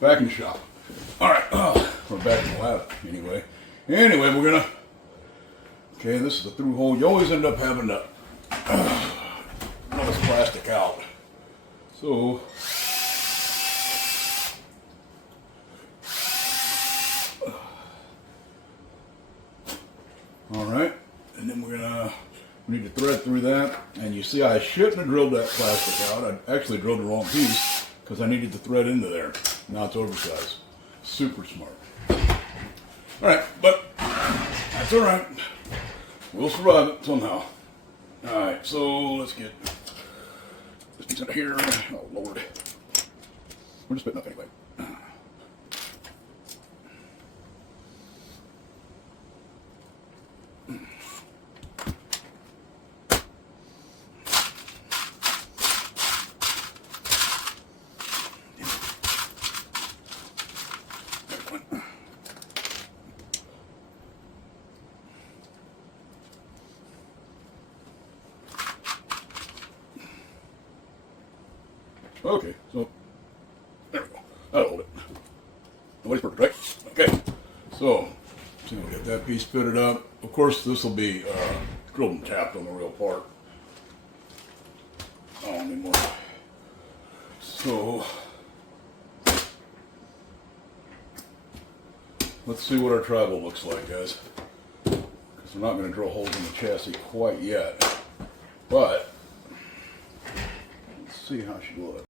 Back in the shop. Alright, we're back in the lab anyway. Anyway, we're gonna... Okay, this is the through hole. You always end up having to pull this plastic out. So... Alright, and then we need to thread through that. And you see I shouldn't have drilled that plastic out. I actually drilled the wrong piece because I needed the thread into there. Now it's oversized. Super smart. Alright, but that's alright. We'll survive it somehow. Alright, so let's get this piece out of here. Oh Lord. We're just spitting up anyway. Okay, so there we go. That'll hold it. Nobody's perfect, right? Okay, so we'll get that piece fitted up. Of course, this will be drilled and tapped on the real part. Oh, I need more. So let's see what our tribal looks like, guys. Because we're not going to drill holes in the chassis quite yet, but let's see how she looks.